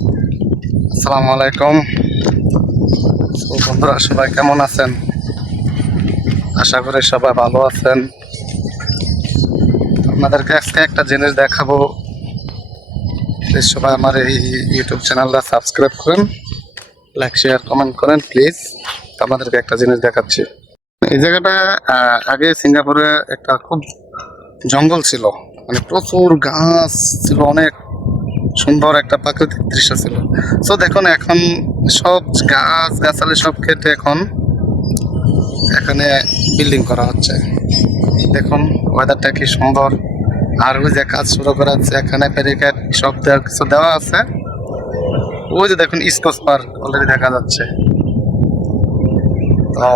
আসসালামু আলাইকুম। তো বন্ধুরা, সবাই কেমন আছেন? আশা করি সবাই ভালো আছেন। আপনাদেরকে আজকে একটা জিনিস দেখাবো। প্লিজ সবাই আমার এই ইউটিউব চ্যানেলটা সাবস্ক্রাইব করেন, লাইক শেয়ার কমেন্ট করেন প্লিজ। আপনাদেরকে একটা জিনিস দেখাচ্ছি। এই জায়গাটা আগে সিঙ্গাপুরে একটা খুব জঙ্গল ছিল, মানে প্রচুর গাছ ছিল, অনেক সুন্দর একটা প্রাকৃতিক দৃশ্য ছিল। তো দেখুন, এখন সব গাছ গাছালি সব কেটে এখন এখানে বিল্ডিং করা হচ্ছে। দেখুন ওয়েদারটা কি সুন্দর। আর ওই যে কাজ শুরু করা হচ্ছে, এখানে ব্যারিকেড সব দেওয়ার কিছু দেওয়া আছে। ওই যে দেখুন স্কচ পার্ক অলরেডি দেখা যাচ্ছে। তো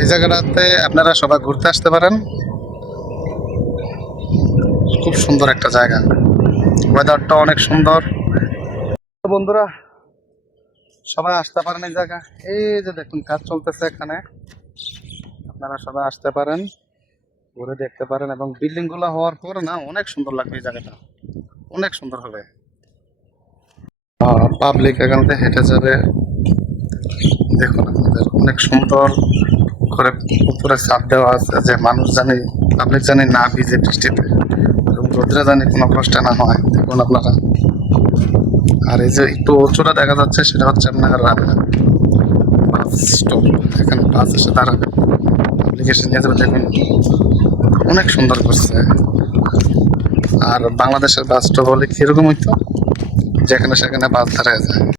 এই জায়গাটাতে আপনারা সবাই ঘুরতে আসতে পারেন। খুব সুন্দর একটা জায়গা, ওয়েদারটা অনেক সুন্দর। তো বন্ধুরা, সবাই আসতে পারেন এই জায়গা। এই যে দেখুন কাজ চলতেছে এখানে, আপনারা সবাই আসতে পারেন, ঘুরে দেখতে পারেন। এবং বিল্ডিং গুলো হওয়ার পর না অনেক সুন্দর লাগবে, এই জায়গাটা অনেক সুন্দর হবে। পাবলিক এখান থেকে হেঁটে যাবে। দেখুন আপনাদের অনেক সুন্দর করে উপরে ছাদ দেওয়া আছে, যে মানুষ জানি, পাবলিক জানি না ভিজে বৃষ্টিতে এবং রোদ্রে জানি কোনো কষ্ট না হয়। দেখুন আপনারা। আর এই যে একটু উঁচুটা দেখা যাচ্ছে, সেটা হচ্ছে আপনার বাস স্টপ। এখানে বাস এসে দাঁড়াবে, পাবলিকেশন নিয়ে যাবে। দেখুন অনেক সুন্দর করছে। আর বাংলাদেশের বাস স্টপ হলে কিরকম হইতো, যেখানে সেখানে বাস দাঁড়ায় যায়।